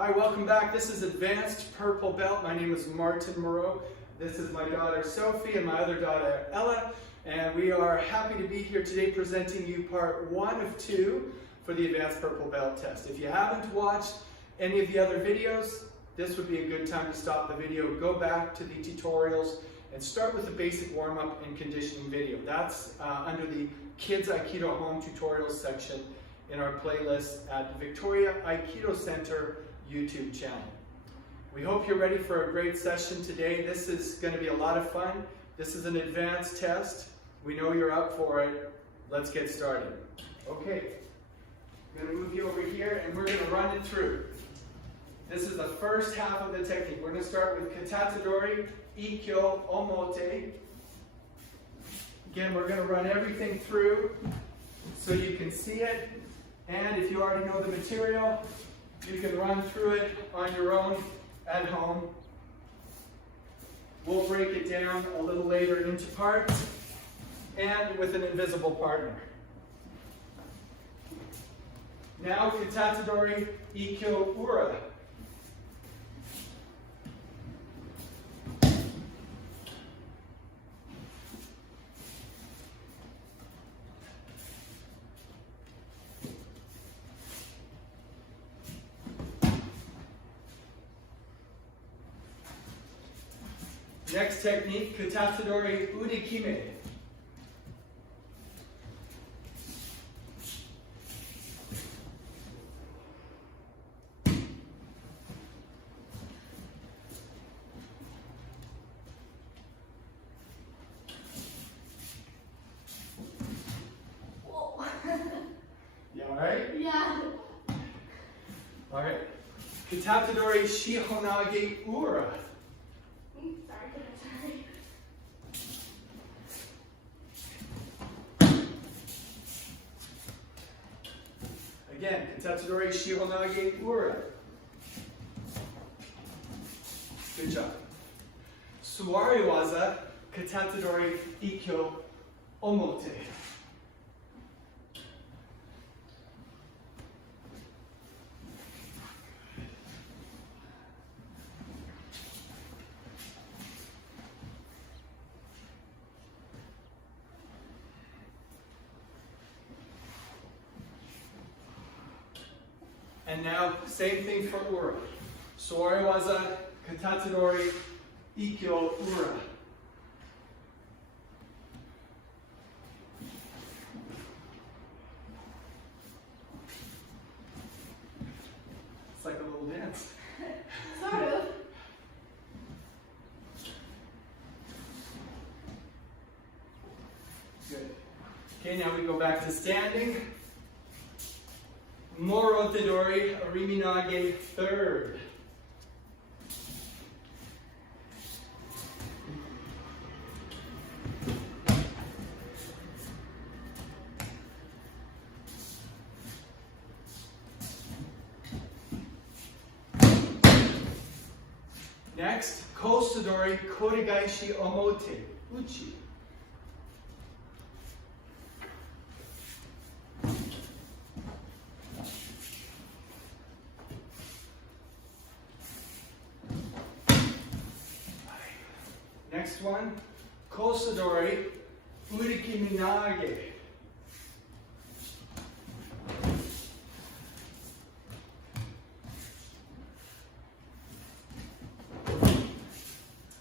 Hi, welcome back. This is Advanced Purple Belt. My name is Martin Moreau. This is my daughter Sophie and my other daughter Ella. And we are happy to be here today presenting you part 1 of 2 for the Advanced Purple Belt test. If you haven't watched any of the other videos, this would be a good time to stop the video, go back to the tutorials, and start with the basic warm-up and conditioning video. That's under the Kids Aikido Home Tutorials section in our playlist at the Victoria Aikido Center YouTube channel. We hope you're ready for a great session today. This is going to be a lot of fun. This is an advanced test. We know you're up for it. Let's get started. Okay, I'm going to move you over here and we're going to run it through. This is the first half of the technique. We're going to start with Katatadori, Ikkyo, Omote. Again, we're going to run everything through so you can see it. And if you already know the material, you can run through it on your own at home. We'll break it down a little later into parts and with an invisible partner. Now, Katatadori, Ikkyo, Ura. Next technique, Katatadori Urikime. Whoa. You alright? Yeah. Alright. Katatadori Shihonage Ura. Again, Katatadori Shihonage Ura. Good job. Suwari waza, Katatadori Ikkyo Omote. And now, same thing for Ura. Suwari waza, Katatadori Ikkyo Ura. It's like a little dance. Sort of. Good. Okay, now we go back to standing. Moreau Sensei, Ariminage, third. Next, Kosadori, Korigaishi, Omote, Uchi. Next one, Kosadori, Urikiminage.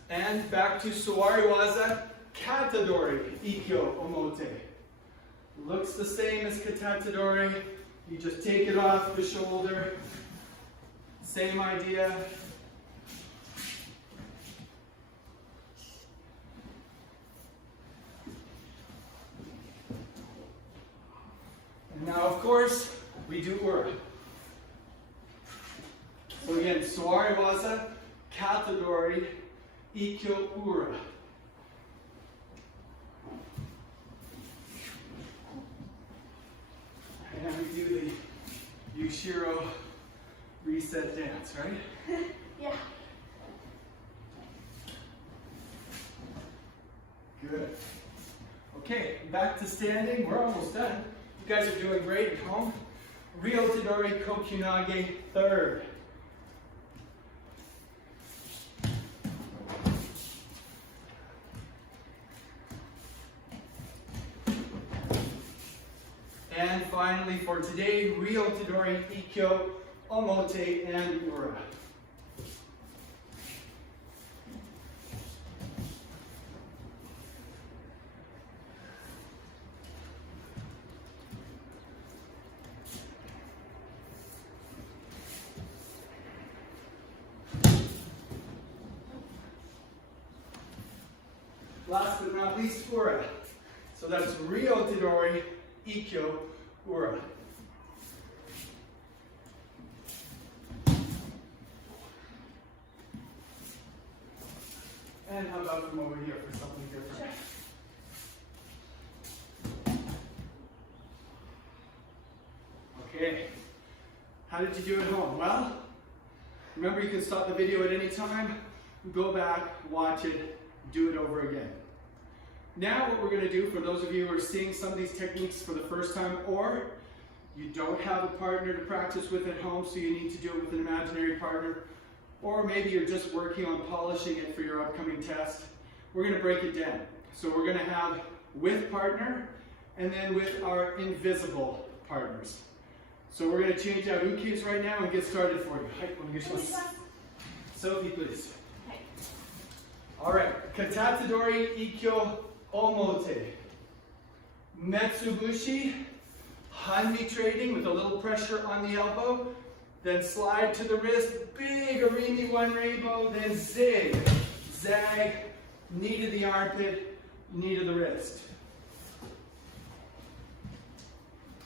And back to Suwari waza, Katadori, Ikkyo Omote. Looks the same as Katatadori. You just take it off the shoulder. Same idea. Now, of course, we do Ura. So again, Suwari waza, Katadori, Ikkyo Ura. And we do the Yushiro reset dance, right? Yeah. Good. Okay, back to standing. We're almost done. You guys are doing great at home. Ryotadori Kokyunage, third. finally for today, Ryo Tadori, Ikkyo, Omote, and Ura. Last but not least, Ura. So that's Ryo Tadori, Ikkyo, Ura. And how about from over here for something different? Okay. How did you do at home? Well, remember you can stop the video at any time, go back, watch it, do it over again. Now what we're going to do, for those of you who are seeing some of these techniques for the first time, or you don't have a partner to practice with at home, so you need to do it with an imaginary partner, or maybe you're just working on polishing it for your upcoming test, we're going to break it down. So we're going to have with partner, and then with our invisible partners. So we're going to change out ukis right now and get started for you. Sophie, please. All right, Katatadori, Ikkyo, Omote. Metsubushi, Hanmi trading with a little pressure on the elbow, then slide to the wrist, big Arimi one rainbow, then zig, zag, knee to the armpit, knee to the wrist.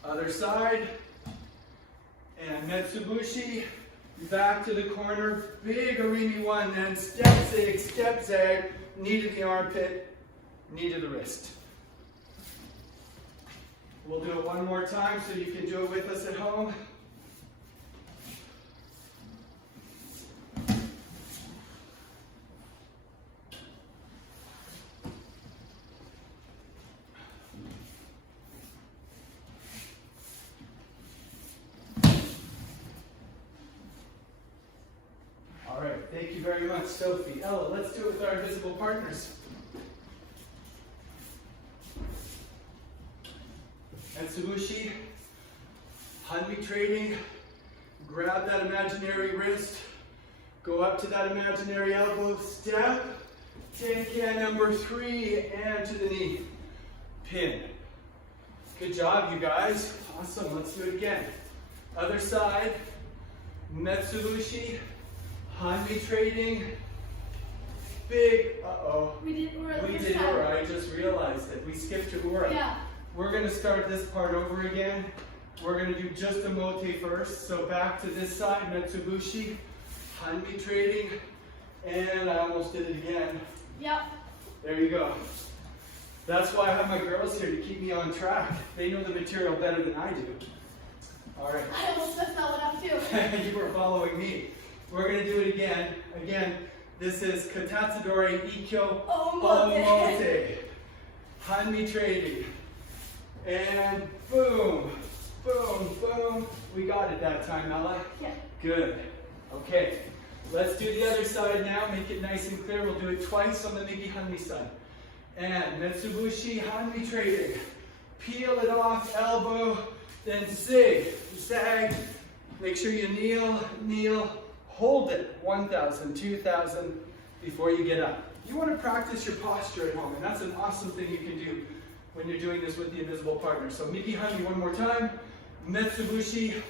Other side, and Metsubushi, back to the corner, big Arimi one, then step zag, knee to the armpit, knee to the wrist. We'll do it one more time so you can do it with us at home. All right, thank you very much, Sophie. Ella, let's do it with our invisible partners. Metsubushi, Hanmi trading, grab that imaginary wrist, go up to that imaginary elbow, step, tenkan number 3, and to the knee, pin. Good job, you guys. Awesome, let's do it again. Other side, Metsubushi, Hanmi trading, big, We did Ura. We did Ura, I just realized it. We skipped to Ura. Yeah. We're going to start this part over again. We're going to do just a mote first. So back to this side, Metsubushi, Hanmi trading, and I almost did it again. Yep. There you go. That's why I have my girls here, to keep me on track. They know the material better than I do. All right. I almost messed that one up too. You were following me. We're going to do it again. Again, this is Katatadori, Ikkyo, Omote. Hanmi trading. And boom, boom, boom. We got it that time, Ella. Yeah. Good. Okay. Let's do the other side now. Make it nice and clear. We'll do it twice on the Migi Hanmi side. And Metsubushi, Hanmi trading. Peel it off, elbow, then zig, zag. Make sure you kneel, hold it 1,000, 2,000 before you get up. You want to practice your posture at home, and that's an awesome thing you can do when you're doing this with the invisible partner. So Migi Hanmi one more time. Metsubushi,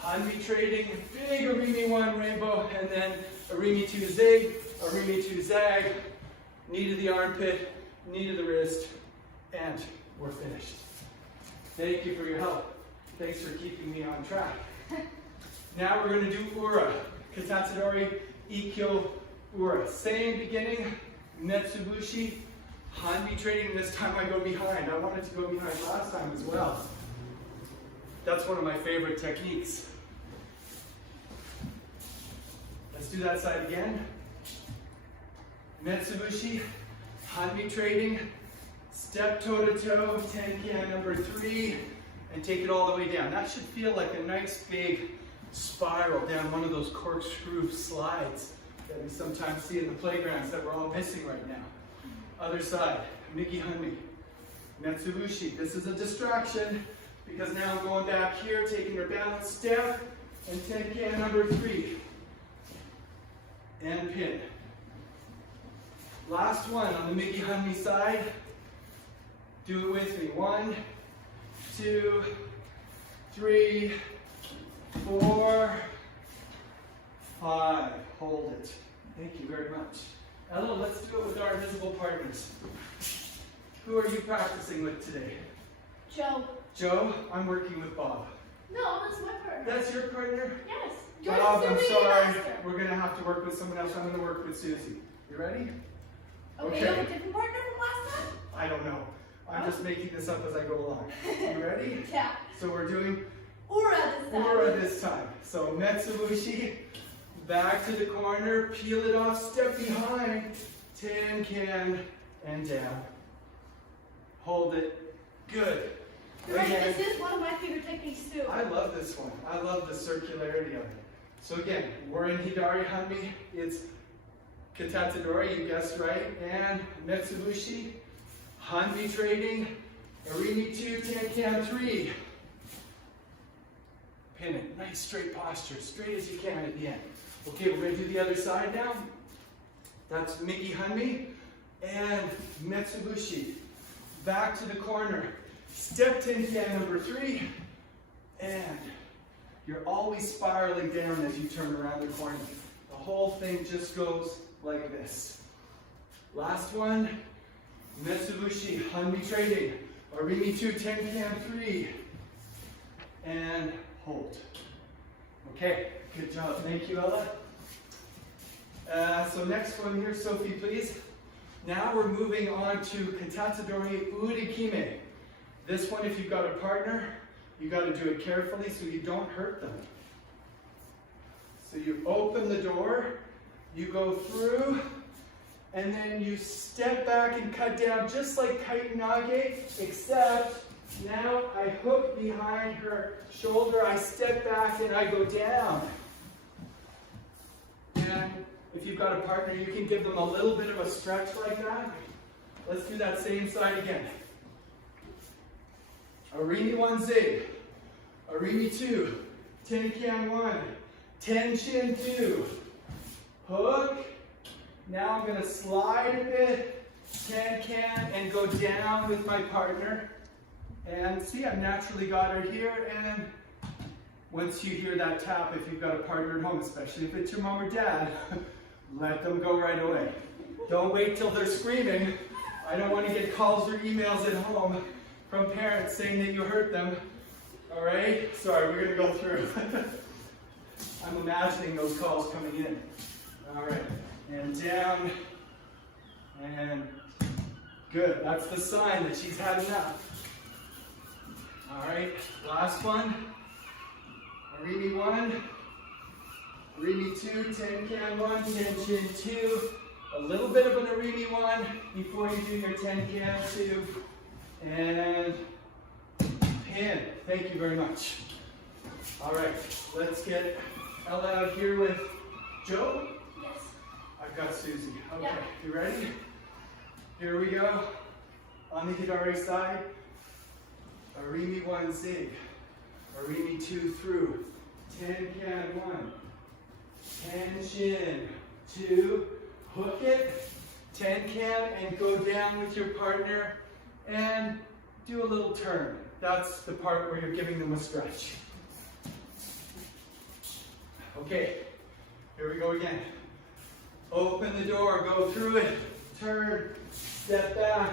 Hanmi trading, big Arimi one rainbow, and then Arimi 2 zig, Arimi 2 zag, knee to the armpit, knee to the wrist, and we're finished. Thank you for your help. Thanks for keeping me on track. Now we're going to do Ura. Katatadori, Ikkyo, Ura. Same beginning, Metsubushi, Hanmi trading. This time I go behind. I wanted to go behind last time as well. That's one of my favorite techniques. Let's do that side again. Metsubushi, Hanmi trading, step toe to toe, tenkan number 3, and take it all the way down. That should feel like a nice big spiral down one of those corkscrew slides that we sometimes see in the playgrounds that we're all missing right now. Other side, Migi Hanmi. Metsubushi, this is a distraction because now I'm going back here, taking her balance step, and 10 can number 3. And pin. Last one on the Mickey Hunmy side. Do it with me. 1, 2, 3, 4, 5. Hold it. Thank you very much. Ella, let's do it with our invisible partners. Who are you practicing with today? Joe. Joe, I'm working with Bob. No, that's my partner. That's your partner? Yes. Bob, I'm the sorry. master. We're going to have to work with someone else. I'm going to work with Susie. You ready? Okay, you have a different partner from last time? I don't know. I'm just making this up as I go along. You ready? Yeah. So we're doing Ura this time. Ura this time. So Metsubushi, back to the corner, peel it off, step behind, 10 can, and down. Hold it. Good. Right, Again. this is one of my favorite techniques too. I love this one. I love the circularity of it. So again, we're in Hidari Hanmi. It's Katatadori, you guessed right, and Metsubushi, Hanmi trading, Arimi 2, 10 can 3. Pin it. Nice straight posture, straight as you can at the end. Okay, we're going to do the other side now. That's Miki Hanmi and Metsubushi. Back to the corner. Step 10 can number 3, and you're always spiraling down as you turn around the corner. The whole thing just goes like this. Last one, Metsubushi, Hanmi trading, Arimi 2, 10 can 3, and hold. Okay, good job. Thank you, Ella. So next one here, Sophie, please. Now we're moving on to Katatadori Urikime. This one, if you've got a partner, you got to do it carefully so you don't hurt them. So you open the door, you go through, and then you step back and cut down just like Kainage, except now I hook behind her shoulder, I step back and I go down. And if you've got a partner, you can give them a little bit of a stretch like that. Let's do that same side again. Arimi 1 zig, Arimi 2, 10 can 1, 10 chin 2, hook. Now I'm going to slide a bit, 10 can, and go down with my partner. And see, I've naturally got her here, and once you hear that tap, if you've got a partner at home, especially if it's your mom or dad, let them go right away. Don't wait till they're screaming. I don't want to get calls or emails at home from parents saying that you hurt them. All right? Sorry, we're going to go through. I'm imagining those calls coming in. All right. And down. And good. That's the sign that she's had enough. All right. Last one. Arimi 1. Arimi 2. 10 can 1. 10 chin 2. A little bit of an Arimi 1 before you do your 10 can 2. And pin. Thank you very much. All right, let's get Ella out here with Joe. Yes. I've got Susie. Okay, Yeah. You ready? Here we go. On the Hidari side, Arimi 1 zig, Arimi 2 through, 10 can 1, 10 chin 2, hook it, 10 can, and go down with your partner. And do a little turn. That's the part where you're giving them a stretch. Okay, here we go again. Open the door, go through it, turn, step back,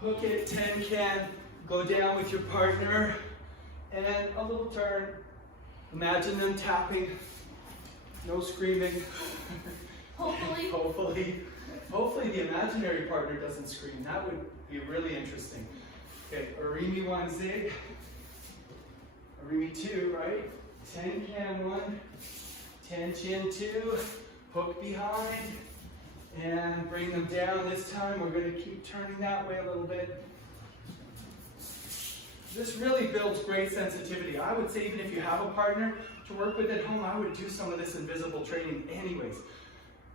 hook it, 10 can, go down with your partner, and a little turn. Imagine them tapping, no screaming. Hopefully. Hopefully the imaginary partner doesn't scream. That would be really interesting. Okay, Arimi 1 zig, Arimi 2, right? 10 can 1, 10 chin 2, hook behind, and bring them down. This time we're going to keep turning that way a little bit. This really builds great sensitivity. I would say even if you have a partner to work with at home, I would do some of this invisible training anyways.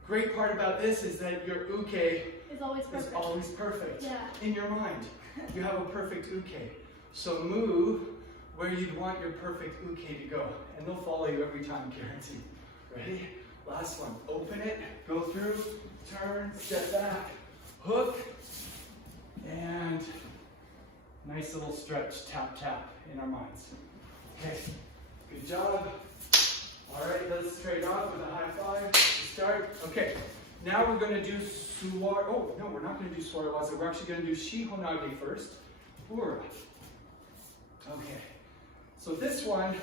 Great part about this is that your uke It's always perfect. is always perfect. Yeah. In your mind, you have a perfect uke. So move where you'd want your perfect uke to go. And they'll follow you every time, guaranteed. Ready? Last one. Open it, go through, turn, step back, hook, and nice little stretch, tap, tap in our minds. Okay, good job. All right, let's trade off with a high five to start. Okay, now we're going to do oh, no, we're not going to do Suwarawaza. We're actually going to do Shihonage first. Ura. Okay, so this one,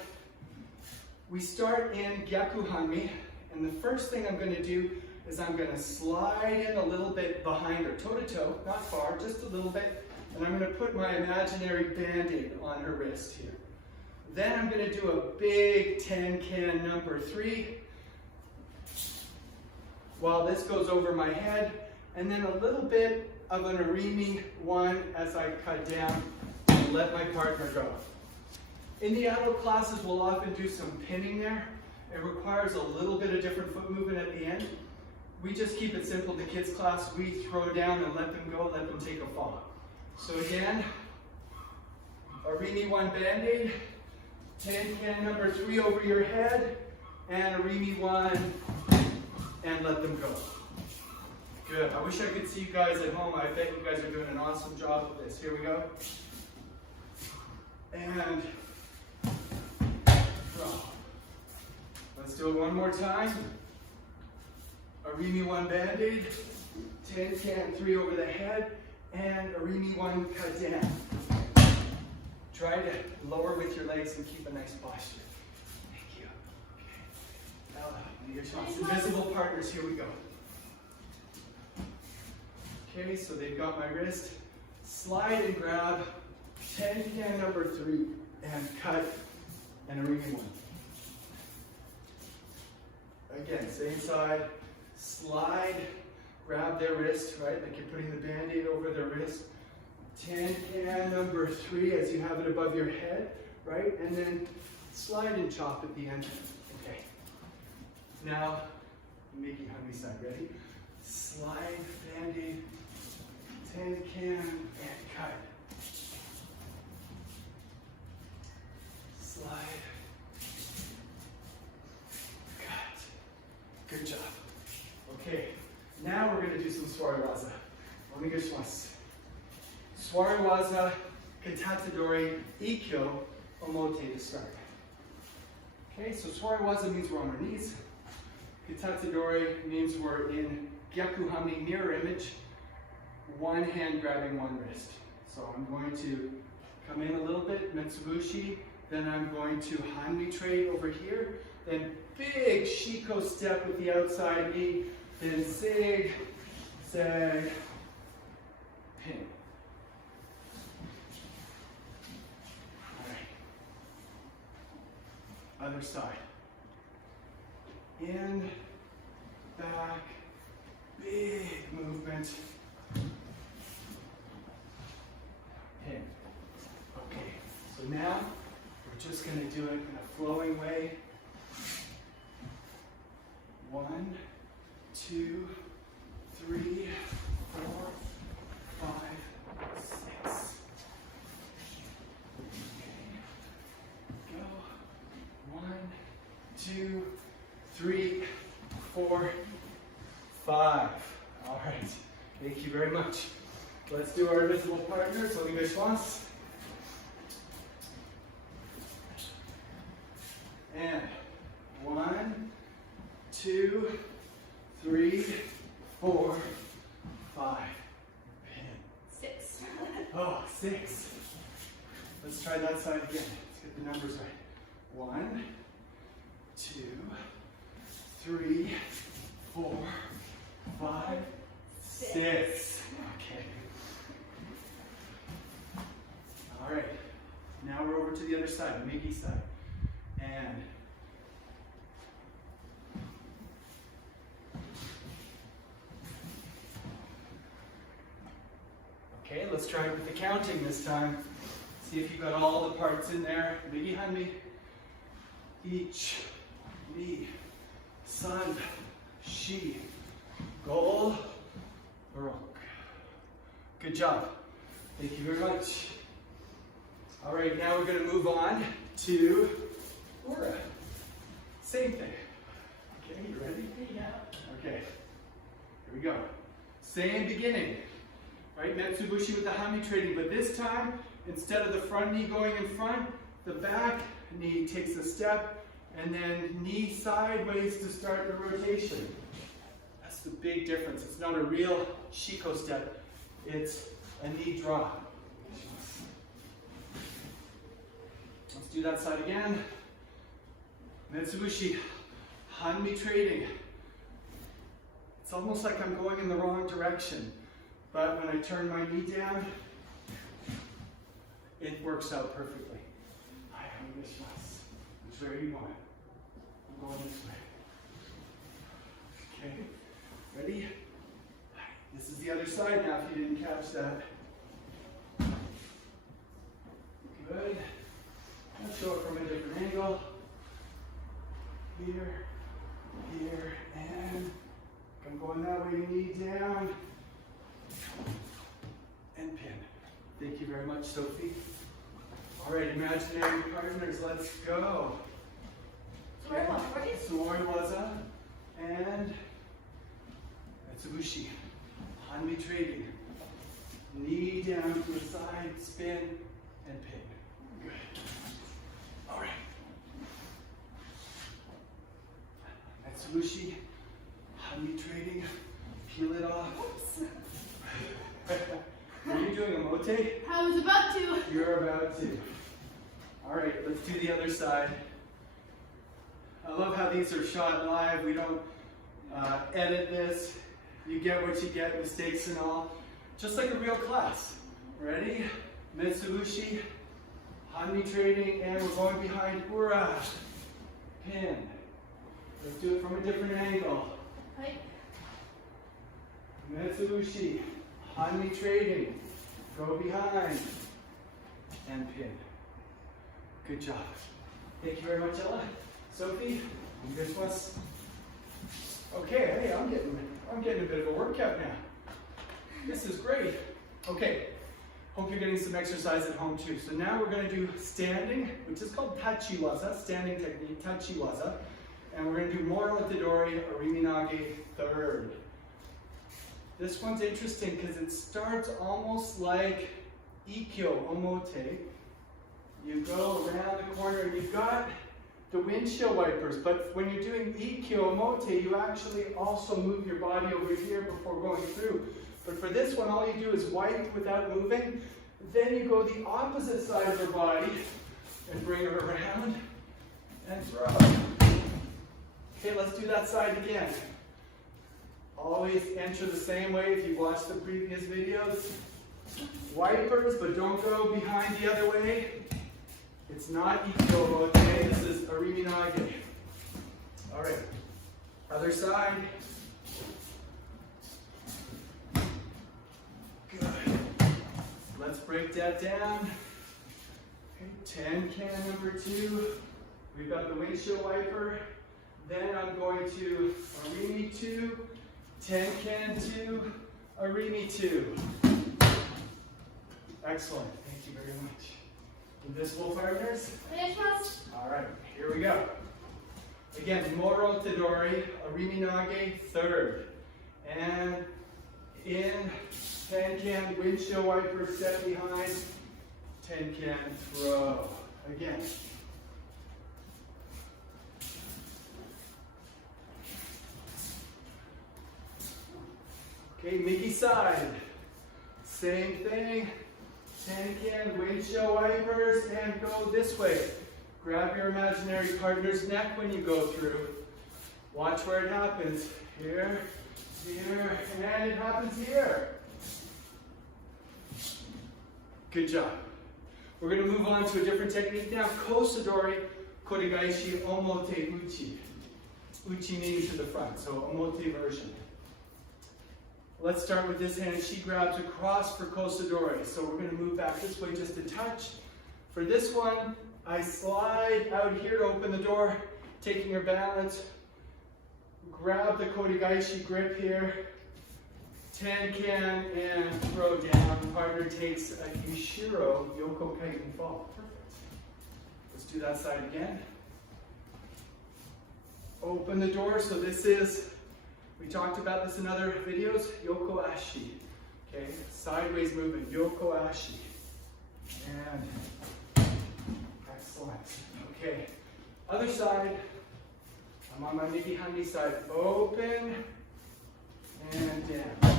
we start in Gyaku Hanmi, and the first thing I'm going to do is I'm going to slide in a little bit behind her, toe to toe, not far, just a little bit, and I'm going to put my imaginary band-aid on her wrist here. Then I'm going to do a big 10-can number 3 while this goes over my head, and then a little bit of an Arimi 1 as I cut down and let my partner go. In the adult classes, we'll often do some pinning there. It requires a little bit of different foot movement at the end. We just keep it simple. The kids class, we throw down and let them go, let them take a fall. So again, Arimi 1 band-aid, 10-can number 3 over your head, and Arimi 1, and let them go. Good. I wish I could see you guys at home. I bet you guys are doing an awesome job of this. Here we go. And drop. Let's do it one more time. Arimi 1 band-aid, 10-can 3 over the head, and Arimi 1 cut down. Try to lower with your legs and keep a nice posture. Thank you. Okay. Now, your shots. Invisible partners, here we go. Okay, so they've got my wrist. Slide and grab, 10-can number 3, and cut, and Arimi 1. Again, same side. Slide, grab their wrist, right? Like you're putting the band-aid over their wrist. 10-can number 3 as you have it above your head, right? And then slide and chop at the end. Okay. Now, making Hanmi side, ready? Slide, band-aid, 10-can, and cut. Slide. Cut. Good job. Okay, now we're going to do some Suwarawaza. Onegaishimasu. Suwarawaza, Katatadori, Ikkyo, Omote to start. Okay, so Suwarawaza means we're on our knees. Katatadori means we're in Gyaku Hanmi, mirror image, one hand grabbing one wrist. So I'm going to come in a little bit, Metsubushi, then I'm going to Hanmi trade over here, then big Shiko step with the outside knee, then zig, zag, pin. All right. Other side. In, back, big movement. Pin. Okay, so now we're just going to do it in a flowing way. 1, 2, 3, 4, 5, 6. Okay. Go. 1, 2, 3, 4, 5. All right. Thank you very much. Let's do our invisible partners. Onegaishimasu. And 1, 2, 3, 4, 5. Pin. 6. Oh, 6. Let's try that side again. Let's get the numbers right. 1, 2, 3, 4, 5, 6. Okay. All right. Now we're over to the other side, the Migi side. And okay, let's try it with the counting this time. See if you got all the parts in there. Migi Hanmi, Ich, Ni, San, Shi, Gol, Baroque. Good job. Thank you very much. All right, now we're going to move on to Ura. Same thing. Okay, you ready? Yeah. Okay, here we go. Same beginning, right? Metsubushi with the hami trading, but this time, instead of the front knee going in front, the back knee takes a step, and then knee sideways to start the rotation. That's the big difference. It's not a real shiko step, it's a knee drop. Let's do that side again. Metsubushi, hanmi trading. It's almost like I'm going in the wrong direction, but when I turn my knee down, it works out perfectly. Which way are you going? I'm going this way. Okay, ready? This is the other side now if you didn't catch that. Good. Let's show it from a different angle. Here, here, and I'm going that way, knee down, and pin. Thank you very much, Sophie. All right, imaginary partners, let's go. Suwariwaza and Metsubushi. Hanmi trading. Knee down to the side, spin, and pin. Good. All right. Metsubushi. Hanmi trading. Peel it off. Are you doing a mote? I was about to. You're about to. All right, let's do the other side. I love how these are shot live. We don't edit this. You get what you get, mistakes and all. Just like a real class. Ready? Metsubushi, hanmi trading, and we're going behind Ura. Pin. Let's do it from a different angle. Right. Metsubushi, hanmi trading. Go behind. And pin. Good job. Thank you very much, Ella. Sophie, you guys was. Okay, hey, I'm getting a bit of a workout now. This is great. Okay, hope you're getting some exercise at home too. So now we're going to do standing, which is called tachiwaza, standing technique, tachiwaza. And we're going to do Moreau Sensei, Ariminage, third. This one's interesting because it starts almost like Ikkyo Omote. You go around the corner and you've got the windshield wipers, but when you're doing Ikkyo Omote, you actually also move your body over here before going through. But for this one, all you do is wipe without moving. Then you go the opposite side of her body and bring her around and throw. Okay, let's do that side again. Always enter the same way if you watched the previous videos. Wipers, but don't go behind the other way. It's not Ikkyo Omote, this is Ariminage. All right, other side. Good. Let's break that down. Okay, 10 can number 2. We've got the windshield wiper. Then I'm going to Arimi 2, 10 can 2, Arimi 2. Excellent. Thank you very much. Invisible partners? All right, here we go. Again, Moreau Sensei, Ariminage, third. And in 10 can, windshield wiper, step behind, 10 can, throw. Again. Okay, Mickey side. Same thing. 10 can, windshield wipers, and go this way. Grab your imaginary partner's neck when you go through. Watch where it happens. Here, here, and it happens here. Good job. We're going to move on to a different technique now. Kosadori, Koregaishi, Omote Uchi. Uchi means to the front, so Omote version. Let's start with this hand. She grabs across for Kosadori. So we're going to move back this way just a touch. For this one, I slide out here to open the door, taking her balance. Grab the Koregaishi grip here. Ten-can and throw down. Partner takes a Yushiro, Yoko Kaiten fall. Perfect. Let's do that side again. Open the door. So this is, we talked about this in other videos, Yoko Ashi. Okay, sideways movement, Yoko Ashi. And excellent. Okay, other side. I'm on my Migi Handi side. Open and down.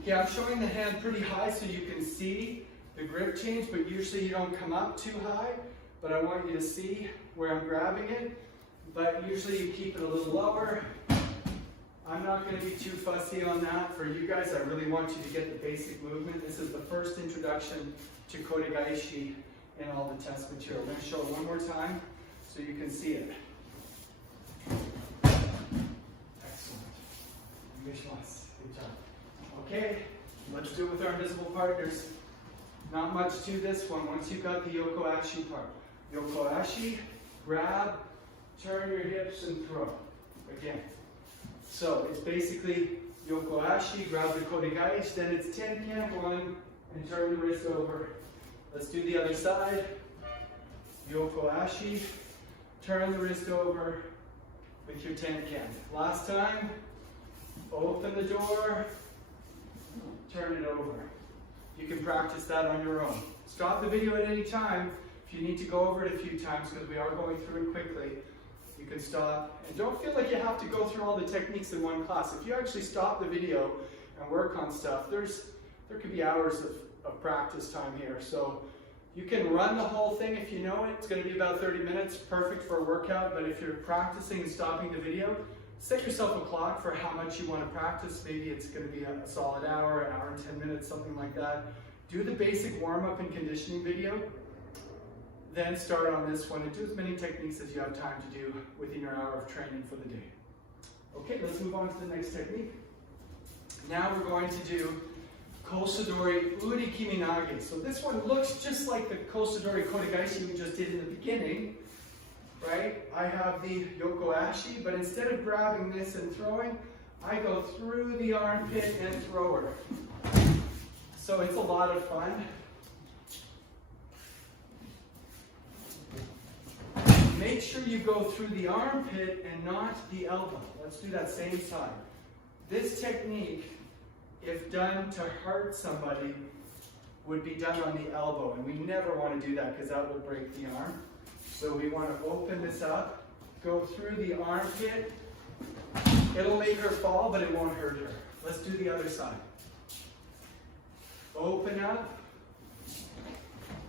Okay, I'm showing the hand pretty high so you can see the grip change, but usually you don't come up too high. But I want you to see where I'm grabbing it. But usually you keep it a little lower. I'm not going to be too fussy on that. For you guys, I really want you to get the basic movement. This is the first introduction to Kotegaishi in all the test material. I'm going to show it one more time so you can see it. Excellent. Good job. Okay, let's do it with our invisible partners. Not much to this one. Once you've got the Yoko Ashi part. Yoko Ashi, grab, turn your hips and throw. Again. So it's basically Yoko Ashi, grab the Kotegaishi, then it's ten-can, one, and turn the wrist over. Let's do the other side. Yoko Ashi, turn the wrist over with your ten-can. Last time, open the door, turn it over. You can practice that on your own. Stop the video at any time if you need to go over it a few times because we are going through it quickly. You can stop and don't feel like you have to go through all the techniques in one class. If you actually stop the video and work on stuff, there could be hours of practice time here. So you can run the whole thing if you know it. It's going to be about 30 minutes, perfect for a workout. But if you're practicing and stopping the video, set yourself a clock for how much you want to practice. Maybe it's going to be a solid hour, an hour and 10 minutes, something like that. Do the basic warm-up and conditioning video. Then start on this one and do as many techniques as you have time to do within your hour of training for the day. Okay, let's move on to the next technique. Now we're going to do Kosadori Uri Kiminage. So this one looks just like the Kosadori Kotegaishi we just did in the beginning, right? I have the Yoko Ashi, but instead of grabbing this and throwing, I go through the armpit and throw her. So it's a lot of fun. Make sure you go through the armpit and not the elbow. Let's do that same side. This technique, if done to hurt somebody, would be done on the elbow. And we never want to do that because that will break the arm. So we want to open this up, go through the armpit. It'll make her fall, but it won't hurt her. Let's do the other side. Open up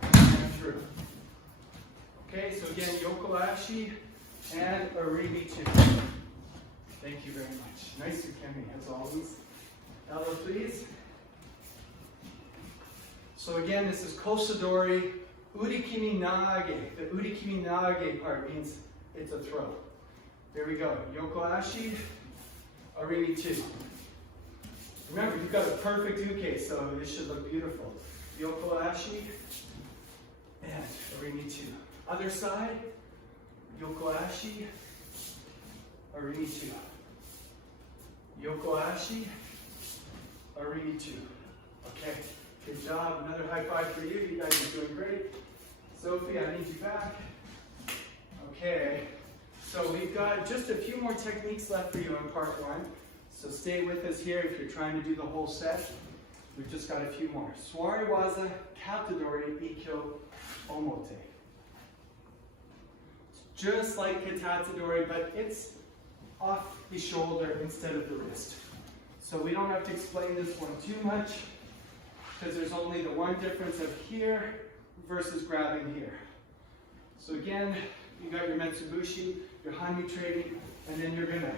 and through. Okay, so again, Yoko Ashi and Aribi 2. Thank you very much. Nice Ukemi, as always. Ella, please. So again, this is Kosadori Urikimi Nage. The Urikimi Nage part means it's a throw. There we go. Yoko Ashi, Aribi 2. Remember, you've got a perfect uke, so this should look beautiful. Yoko Ashi and Aribi 2. Other side, Yoko Ashi, Aribi 2. Yoko Ashi, Aribi 2. Okay, good job. Another high five for you. You guys are doing great. Sophie, I need you back. Okay, so we've got just a few more techniques left for you in part one. So stay with us here if you're trying to do the whole set. We've just got a few more. Swari Waza, Katadori, Ikkyo, Omote. Just like Katatadori, but it's off the shoulder instead of the wrist. So we don't have to explain this one too much because there's only the one difference of here versus grabbing here. So again, you got your Metsubushi, your Hanmi trading, and then you're gonna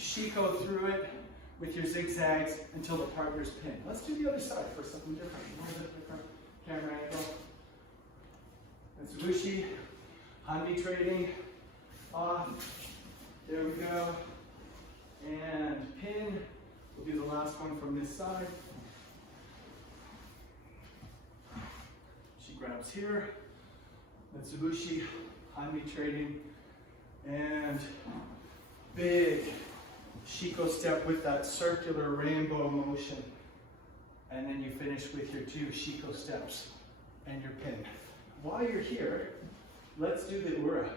Shiko through it with your zigzags until the partner's pin. Let's do the other side for something different. A little bit different camera angle. Metsubushi, Hanmi trading, off, there we go, and pin. We'll do the last one from this side. She grabs here, Metsubushi, Hanmi trading, and big Shiko step with that circular rainbow motion. And then you finish with your 2 Shiko steps and your pin. While you're here, let's do the ura.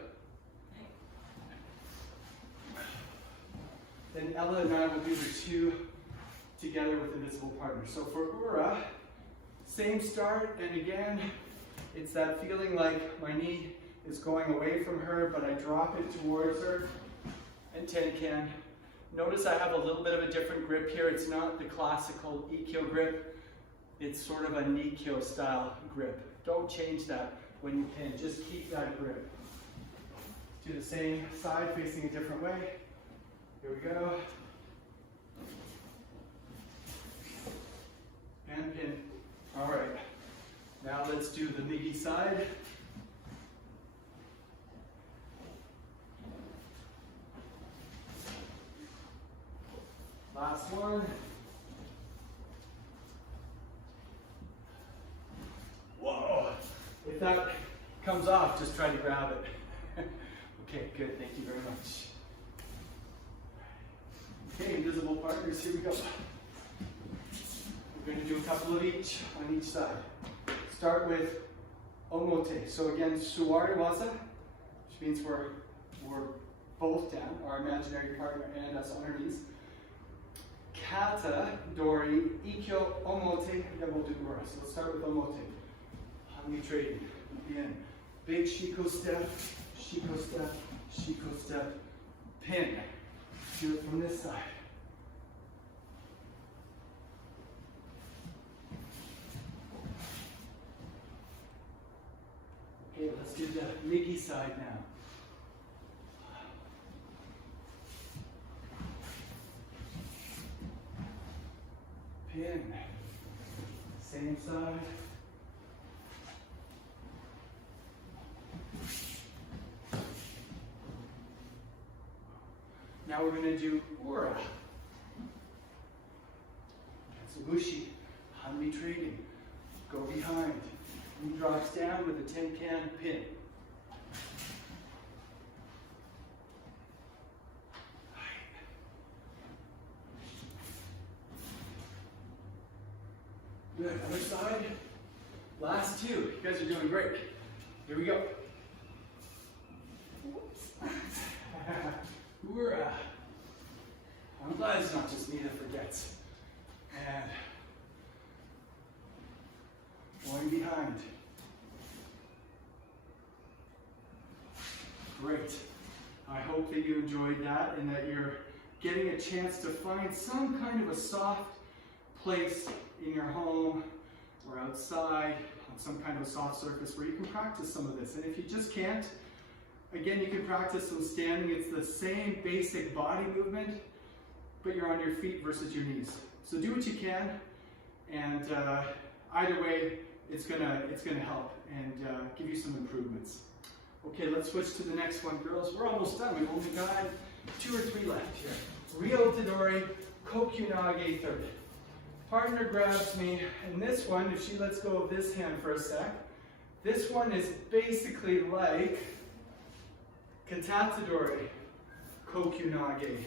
Then Ella and I will do the 2 together with invisible partners. So for ura, same start, and again, it's that feeling like my knee is going away from her, but I drop it towards her, and tenkan. Notice I have a little bit of a different grip here. It's not the classical ikkyo grip. It's sort of a nikkyo style grip. Don't change that when you pin, just keep that grip. Do the same side facing a different way. Here we go. And pin. All right. Now let's do the migi side. Last one. Whoa! If that comes off, just try to grab it. Okay, good. Thank you very much. Okay, invisible partners, here we go. We're going to do a couple of each on each side. Start with omote. So again, suwari waza, which means we're both down, our imaginary partner and us on our knees. Kata, dori, ikkyo, omote, then we'll do ura. So let's start with omote. Hanmi trading. Again, big shiko step, shiko step, pin. Do it from this side. Okay, let's do the migi side now. Pin. Same side. Now we're going to do ura. Katsubushi, hanmi trading. Go behind. He drops down with a tenkan pin. Good. Other side. Last 2. You guys are doing great. Here we go. Ura. I'm glad it's not just me that forgets. And going behind. Great. I hope that you enjoyed that and that you're getting a chance to find some kind of a soft place in your home or outside on some kind of a soft surface where you can practice some of this. And if you just can't, again, you can practice some standing. It's the same basic body movement, but you're on your feet versus your knees. So do what you can, and either way, it's gonna help and give you some improvements. Okay, let's switch to the next one, girls. We're almost done. We've only got 2 or 3 left here. Ryo Tadori, Kokyunage third. Partner grabs me, and this one, if she lets go of this hand for a sec, this one is basically like Katatadori, Kokyunage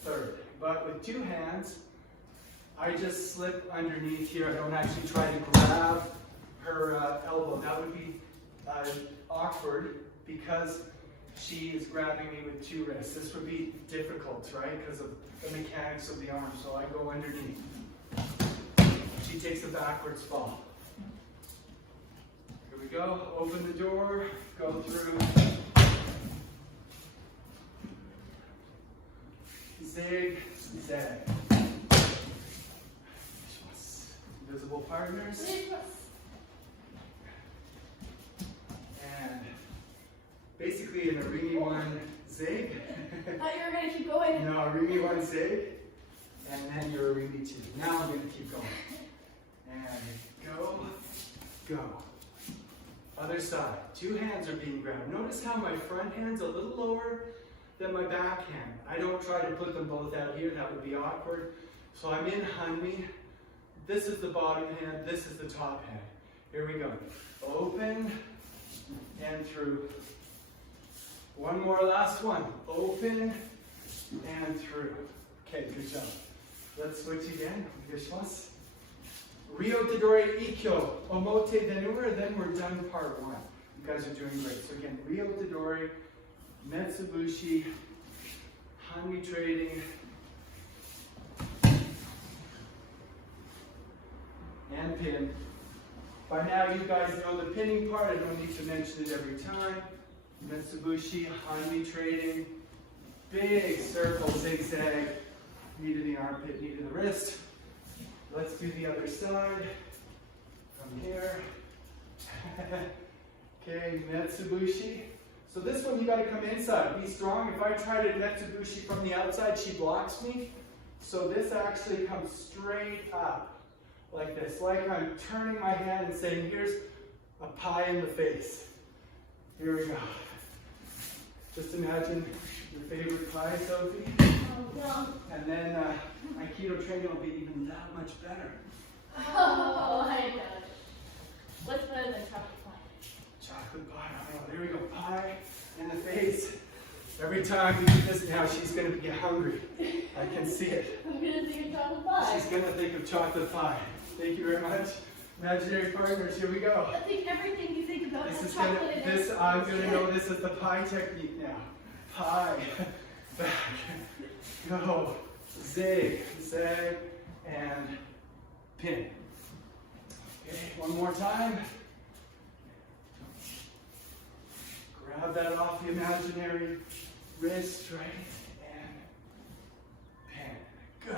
third. But with 2 hands, I just slip underneath here. I don't actually try to grab her elbow. That would be awkward because she is grabbing me with 2 wrists. This would be difficult, right? Because of the mechanics of the arm. So I go underneath. She takes a backwards fall. Here we go. Open the door. Go through. Zig, zag. Invisible partners. And basically an Arimi 1 zig. I thought you were going to keep going. No, Arimi 1 zig. And then your Arimi 2. Now I'm going to keep going. And go, go. Other side. 2 hands are being grabbed. Notice how my front hand's a little lower than my back hand. I don't try to put them both out here. That would be awkward. So I'm in hanmi. This is the bottom hand. This is the top hand. Here we go. Open and through. One more, last one. Open and through. Okay, good job. Let's switch again. Vishwas. Ryo Tadori Ikkyo Omote Denura, then we're done part one. You guys are doing great. So again, Ryo Tadori, Metsubushi, Hanmi trading, and pin. By now you guys know the pinning part. I don't need to mention it every time. Metsubushi, Hanmi trading, big circle, zigzag, knee to the armpit, knee to the wrist. Let's do the other side. From here. Okay, Metsubushi. So this one you got to come inside. Be strong. If I try to Metsubushi from the outside, she blocks me. So this actually comes straight up. Like this, like I'm turning my hand and saying, here's a pie in the face. Here we go. Just imagine your favorite pie, Sophie. Oh, no. And then Aikido training will be even that much better. Oh, I know. What's better than chocolate pie? Chocolate pie, oh, there we go, pie in the face. Every time we do this now, she's going to get hungry. I can see it. I'm going to think of chocolate pie. She's going to think of chocolate pie. Thank you very much. Imaginary partners, here we go. I think everything you think about This has is chocolate in it. I'm going to know this is the pie technique now. Pie, back, go, zig, zag, and pin. Okay, one more time. Grab that off the imaginary wrist, right, and pin. Good.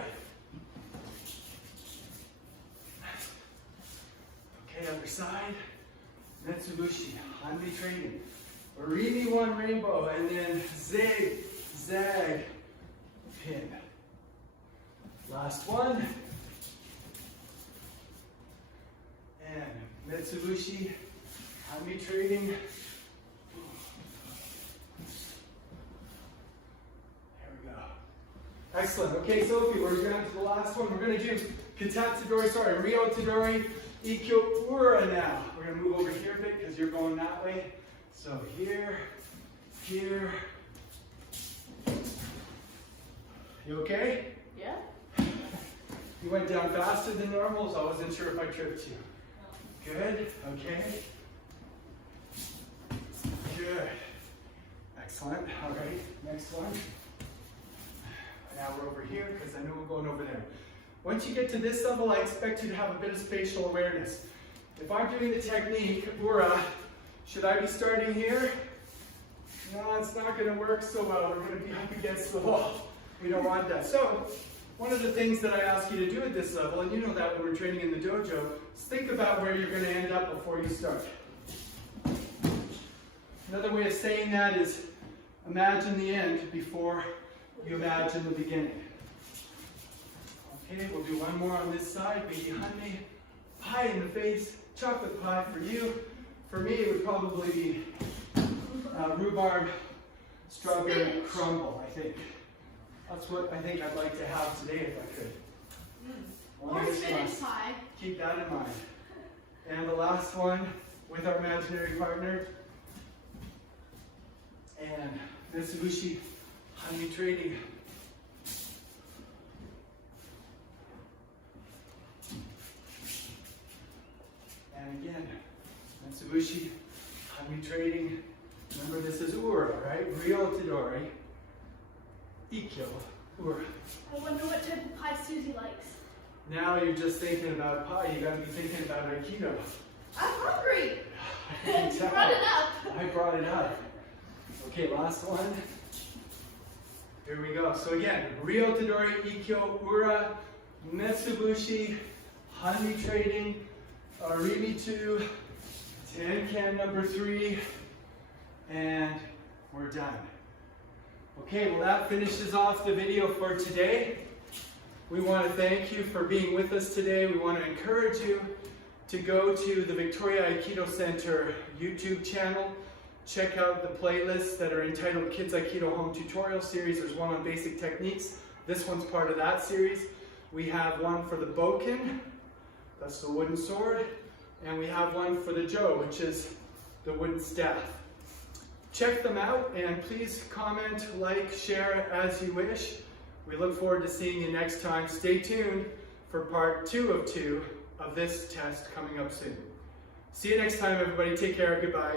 Okay, other side. Metsubushi, Hanmi trading. Orimi one rainbow, and then zig, zag, pin. Last one. And Metsubushi, Hanmi trading. There we go. Excellent. Okay, Sophie, we're down to the last one. We're going to do Ryo Tadori, Ikkyo Ura now. We're going to move over here a bit because you're going that way. So here, here. You okay? Yeah? You went down faster than normal, so I wasn't sure if I tripped you. Good, okay. Good. Excellent. All right, next one. Now we're over here because I know we're going over there. Once you get to this level, I expect you to have a bit of spatial awareness. If I'm doing the technique, Ura, should I be starting here? No, it's not going to work so well. We're going to be up against the wall. We don't want that. So, one of the things that I ask you to do at this level, and you know that when we're training in the dojo, is think about where you're going to end up before you start. Another way of saying that is imagine the end before you imagine the beginning. Okay, we'll do one more on this side. Baby honey, pie in the face, chocolate pie for you. For me, it would probably be rhubarb strawberry crumble, I think. That's what I think I'd like to have today if I could. Or spinach pie. Keep that in mind. And the last one with our imaginary partner. And Mitsubishi Hanmi trading. And again, Mitsubishi Hanmi trading. Remember, this is Ura, right? Ryo Tadori, Ikkyo, Ura. I wonder what type of pie Susie likes. Now you're just thinking about pie. You got to be thinking about Aikido. I'm hungry. I can You tell. brought it up. I brought it up. Okay, last one. Here we go. So again, Ryo Tadori, Ikkyo, Ura, Metsubushi, Hanmi trading, Arimi 2, tin can number 3, and we're done. Okay, well that finishes off the video for today. We want to thank you for being with us today. We want to encourage you to go to the Victoria Aikido Center YouTube channel. Check out the playlists that are entitled Kids Aikido Home Tutorial Series. There's one on basic techniques. This one's part of that series. We have one for the bokken, that's the wooden sword, and we have one for the jo, which is the wooden staff. Check them out and please comment, like, share as you wish. We look forward to seeing you next time. Stay tuned for part 2 of 2 of this test coming up soon. See you next time, everybody. Take care. Goodbye.